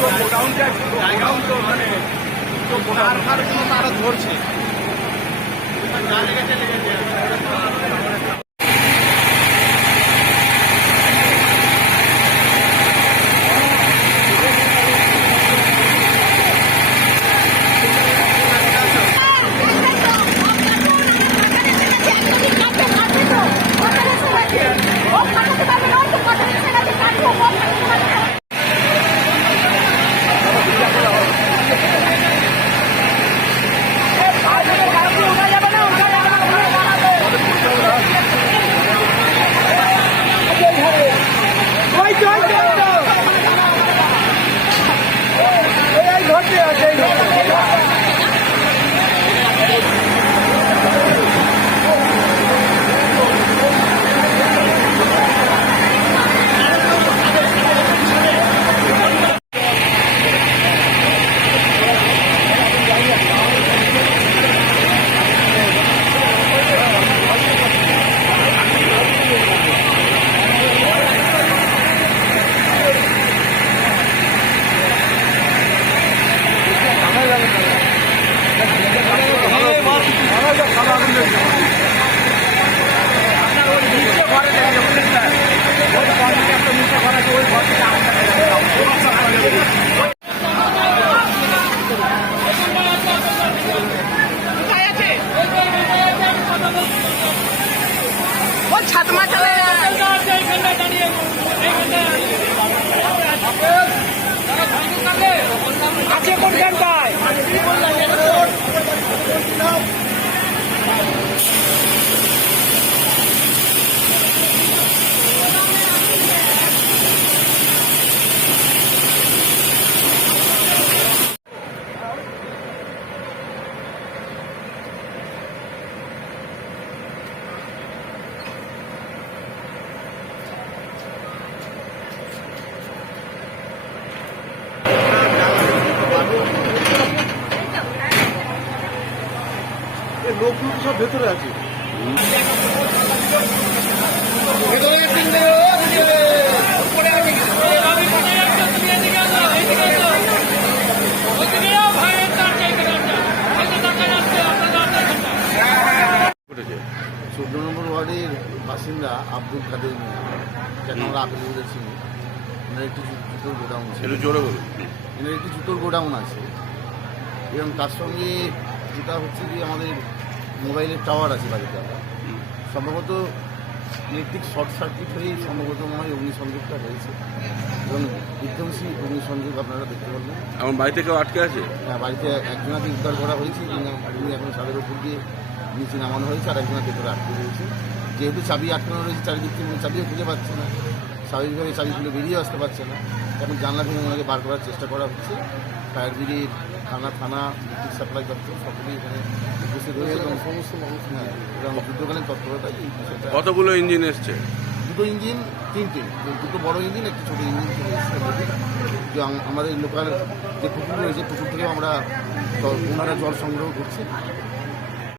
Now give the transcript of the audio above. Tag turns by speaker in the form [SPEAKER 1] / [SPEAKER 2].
[SPEAKER 1] তো গোডাউনটা জায়গাও তো মানে
[SPEAKER 2] তো গোডাউন তারা ধরছে। লেগেছে আছে কোনখানটায়
[SPEAKER 1] লোকগুলো সব ভেতরে আছে।
[SPEAKER 3] চোদ্দ নম্বর ওয়ার্ডের বাসিন্দা আব্দুল কাদের যাকে আমরা আগে বলেছি এনার একটি জুতোর গোডাউন ছিল
[SPEAKER 4] একটু জোরে বলুন।
[SPEAKER 3] এনার একটি জুতোর গোডাউন আছে। এবং তার সঙ্গে যেটা হচ্ছে কি আমাদের মোবাইলের টাওয়ার আছে বাড়িতে আমার। সম্ভবত ইলেকট্রিক শর্ট সার্কিট হয়েই সম্ভবত মনে হয় অগ্নিসংযোগটা হয়েছে। এবং বিধ্বংসী অগ্নিসংযোগ আপনারা দেখতে পারবেন।
[SPEAKER 4] আমার বাড়িতে কেউ আটকে আছে?
[SPEAKER 3] হ্যাঁ, বাড়িতে একজনাকে উদ্ধার করা হয়েছে যিনি এখন ছাদের উপর দিয়ে নিচে নামানো হয়েছে আর একজনের ভেতরে আটকে রয়েছে। যেহেতু চাবি আটকানো রয়েছে চারিদিক থেকে চাবিও খুঁজে পাচ্ছে না। স্বাভাবিকভাবে চাবি খুলে বেরিয়ে আসতে পারছে না। এখন জানলা থেকে ওনাকে বার করার চেষ্টা করা হচ্ছে। ফায়ার ব্রিগেড থানা থানা বিদ্যুৎ সাপ্লাই দপ্তর সকলেই এখানে উপস্থিত রয়েছে এবং সমস্ত মানুষ হ্যাঁ এবং যুদ্ধকালীন তৎপরতায় এই বিষয়টা
[SPEAKER 4] কতগুলো ইঞ্জিন এসছে?
[SPEAKER 3] দুটো ইঞ্জিন তিনটে। দুটো বড় ইঞ্জিন একটি ছোটো ইঞ্জিন চলে এসেছে যে আমাদের লোকাল যে পুকুর রয়েছে পুকুর থেকেও আমরা জল ওনারা জল সংগ্রহ করছে।